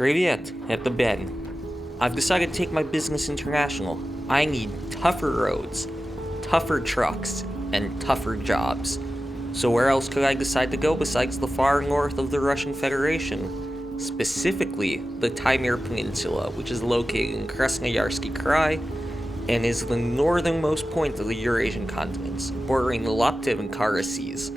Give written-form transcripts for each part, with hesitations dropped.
Привет, это Ben. I've decided to take my business international. I need tougher roads, tougher trucks, and tougher jobs. So where else could I decide to go besides the far north of the Russian Federation? Specifically, the Taymyr Peninsula, which is located in Krasnoyarsky Krai, and is the northernmost point of the Eurasian continents, bordering the Laptev and Kara seas.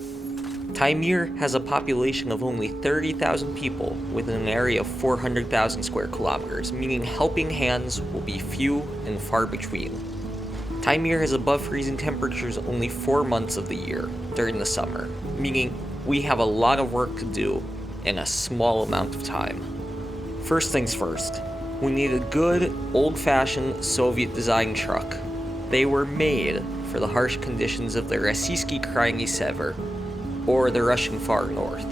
Taymyr has a population of only 30,000 people within an area of 400,000 square kilometers, meaning helping hands will be few and far between. Taymyr has above freezing temperatures only 4 months of the year, during the summer, meaning we have a lot of work to do in a small amount of time. First things first, we need a good, old-fashioned Soviet-designed truck. They were made for the harsh conditions of the Rossiyski Krayny Sever, or the Russian far north.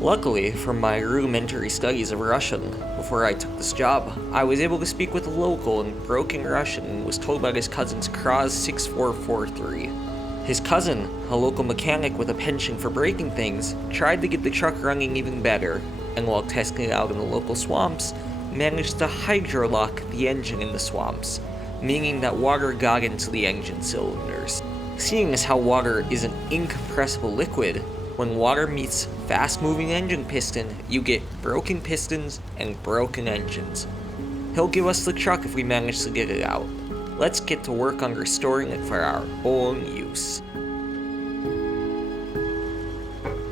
Luckily, from my rudimentary studies of Russian before I took this job, I was able to speak with a local in broken Russian and was told about his cousin's Kraz 6443. His cousin, a local mechanic with a penchant for breaking things, tried to get the truck running even better, and while testing it out in the local swamps, managed to hydrolock the engine in the swamps, meaning that water got into the engine cylinders. Seeing as how water is an incompressible liquid, when water meets fast-moving engine piston, you get broken pistons and broken engines. He'll give us the truck if we manage to get it out. Let's get to work on restoring it for our own use.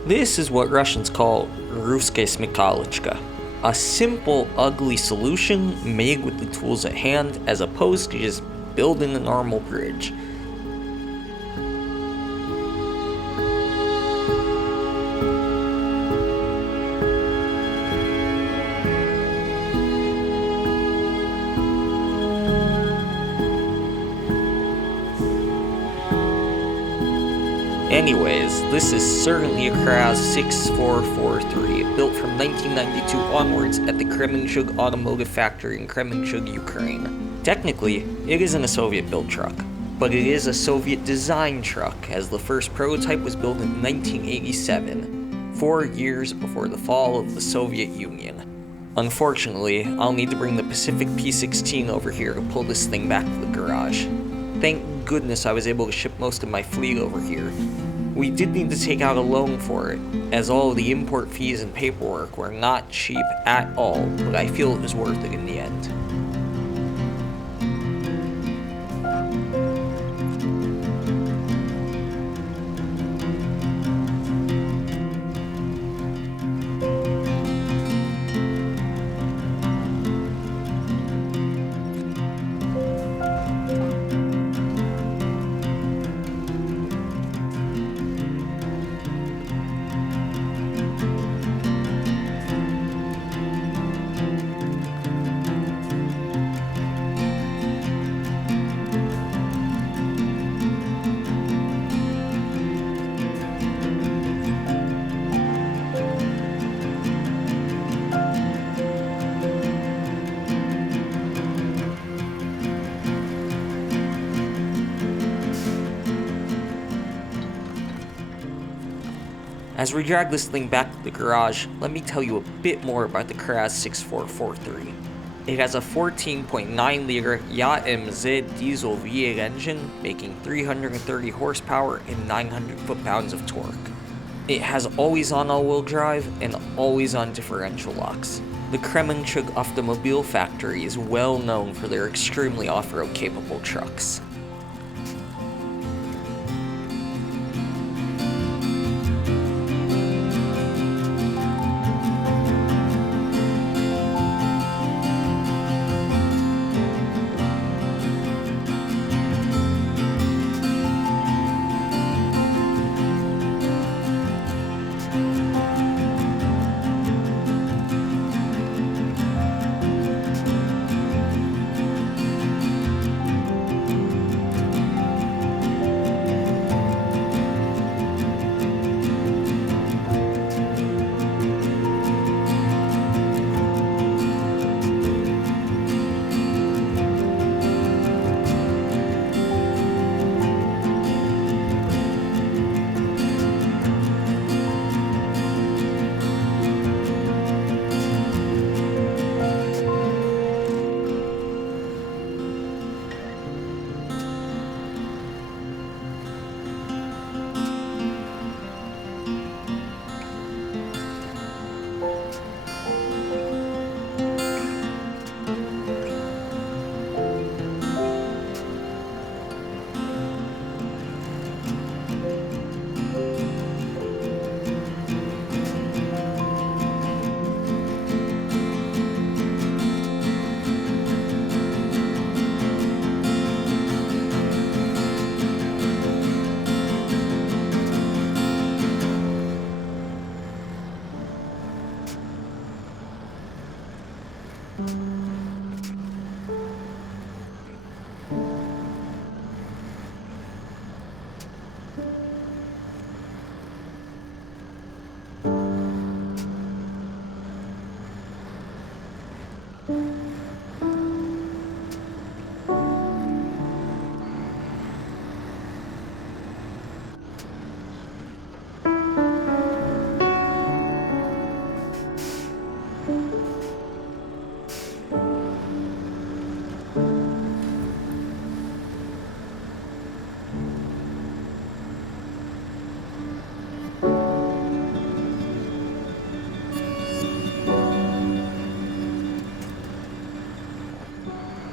This is what Russians call Ruskaya Smekalichka, a simple, ugly solution made with the tools at hand as opposed to just building a normal bridge. Anyways, this is certainly a Kraz 6443, built from 1992 onwards at the Kremenchug Automotive Factory in Kremenchug, Ukraine. Technically, it isn't a Soviet-built truck, but it is a Soviet-designed truck, as the first prototype was built in 1987, 4 years before the fall of the Soviet Union. Unfortunately, I'll need to bring the Pacific P-16 over here to pull this thing back to the garage. Thank goodness I was able to ship most of my fleet over here. We did need to take out a loan for it, as all of the import fees and paperwork were not cheap at all, but I feel it was worth it in the end. As we drag this thing back to the garage, let me tell you a bit more about the Kraz 6443. It has a 14.9-liter YAMZ diesel V8 engine, making 330 horsepower and 900 foot-pounds of torque. It has always-on all-wheel drive and always-on differential locks. The Kremenchug Automobile Factory is well known for their extremely off-road capable trucks.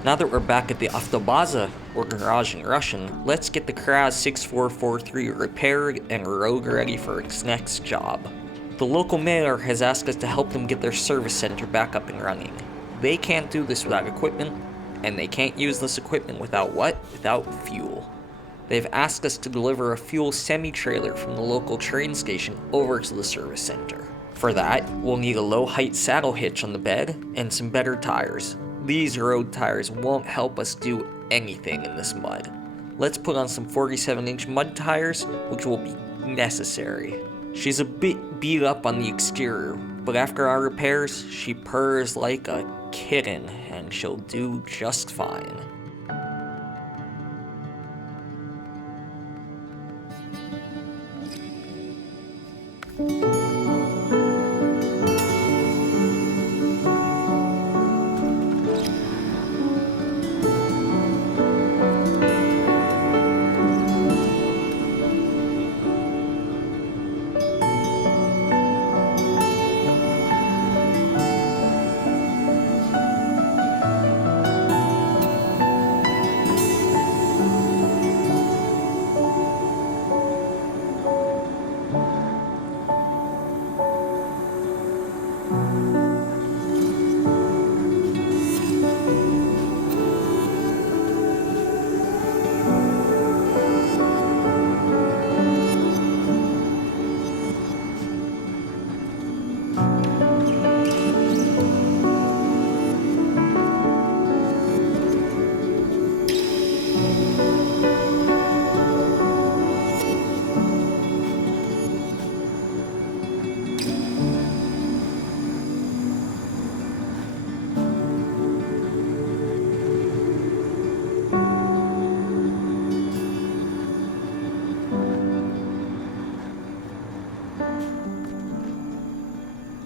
Now that we're back at the Avtobaza, or garage in Russian, let's get the Kraz 6443 repaired and road ready for its next job. The local mayor has asked us to help them get their service center back up and running. They can't do this without equipment, and they can't use this equipment without what? Without fuel. They've asked us to deliver a fuel semi-trailer from the local train station over to the service center. For that, we'll need a low-height saddle hitch on the bed and some better tires. These road tires won't help us do anything in this mud. Let's put on some 47-inch mud tires, which will be necessary. She's a bit beat up on the exterior, but after our repairs, she purrs like a kitten, and she'll do just fine.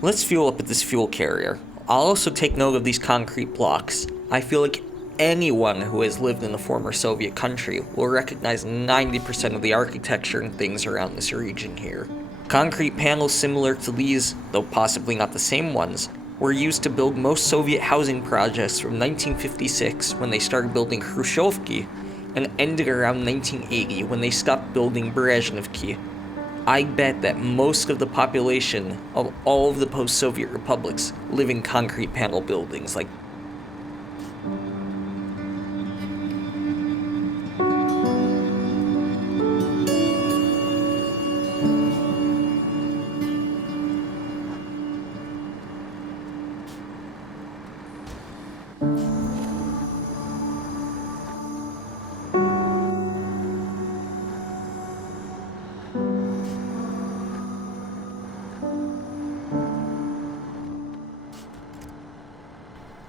Let's fuel up at this fuel carrier. I'll also take note of these concrete blocks. I feel like anyone who has lived in a former Soviet country will recognize 90% of the architecture and things around this region here. Concrete panels similar to these, though possibly not the same ones, were used to build most Soviet housing projects from 1956 when they started building Khrushchevki, and ended around 1980 when they stopped building Brezhnevki. I bet that most of the population of all of the post-Soviet republics live in concrete panel buildings like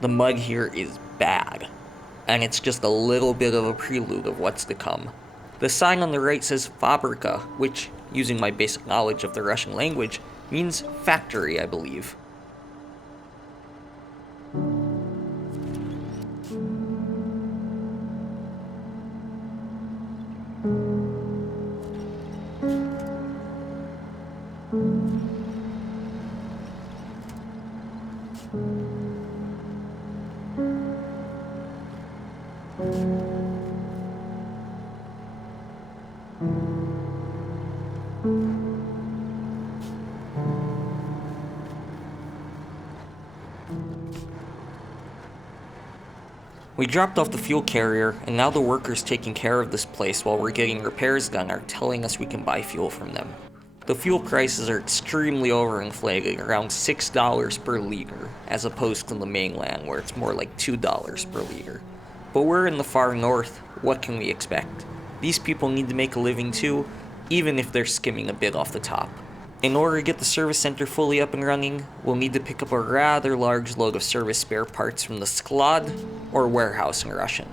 the mud here is bad, and it's just a little bit of a prelude of what's to come. The sign on the right says Fabrika, which, using my basic knowledge of the Russian language, means factory, I believe. We dropped off the fuel carrier, and now the workers taking care of this place while we're getting repairs done are telling us we can buy fuel from them. The fuel prices are extremely overinflated, around $6 per liter, as opposed to the mainland where it's more like $2 per liter. But we're in the far north, what can we expect? These people need to make a living too, even if they're skimming a bit off the top. In order to get the service center fully up and running, we'll need to pick up a rather large load of service spare parts from the sklad, or warehouse in Russian.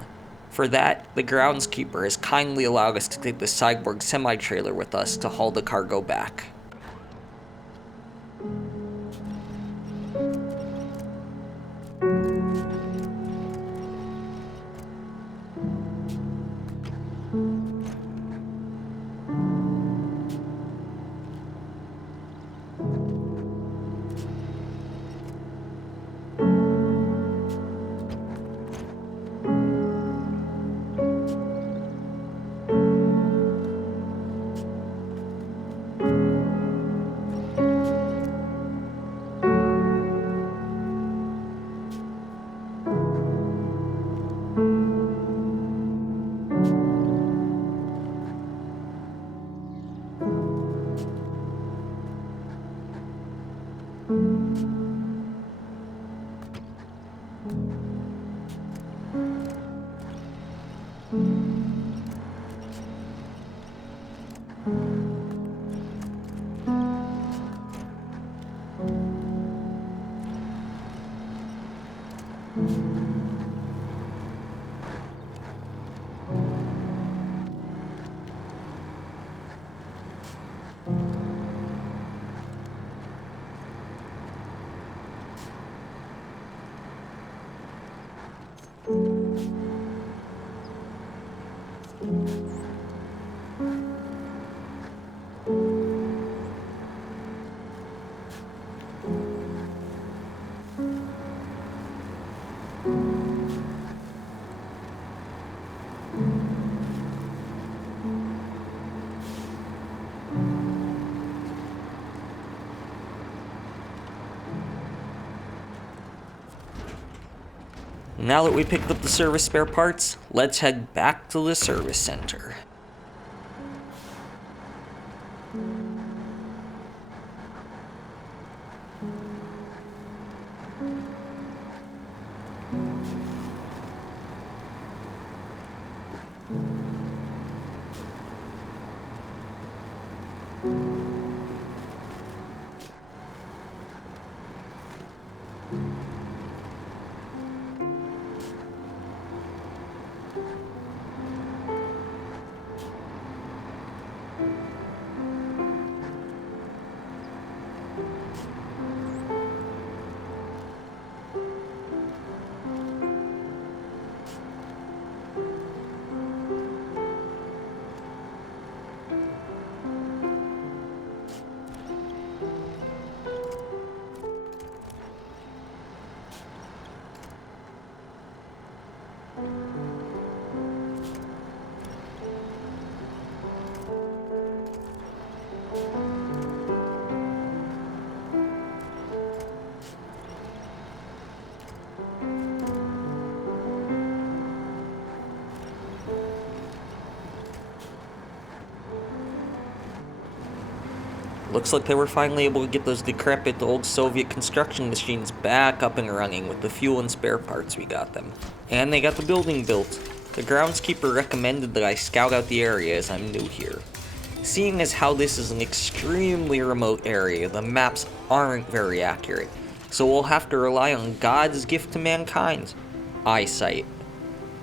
For that, the groundskeeper has kindly allowed us to take the cyborg semi-trailer with us to haul the cargo back. Now that we picked up the service spare parts, let's head back to the service center. Looks like they were finally able to get those decrepit old Soviet construction machines back up and running with the fuel and spare parts we got them. And they got the building built. The groundskeeper recommended that I scout out the area as I'm new here. Seeing as how this is an extremely remote area, the maps aren't very accurate, so we'll have to rely on God's gift to mankind, eyesight.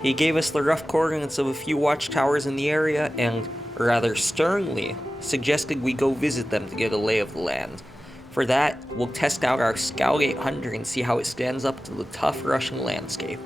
He gave us the rough coordinates of a few watchtowers in the area and, rather sternly, suggested we go visit them to get a lay of the land. For that, we'll test out our Scout 800 and see how it stands up to the tough Russian landscape.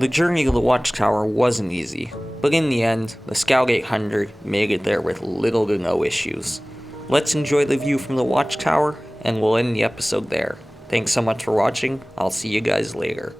The journey to the watchtower wasn't easy, but in the end, the Scout 800 made it there with little to no issues. Let's enjoy the view from the watchtower, and we'll end the episode there. Thanks so much for watching, I'll see you guys later.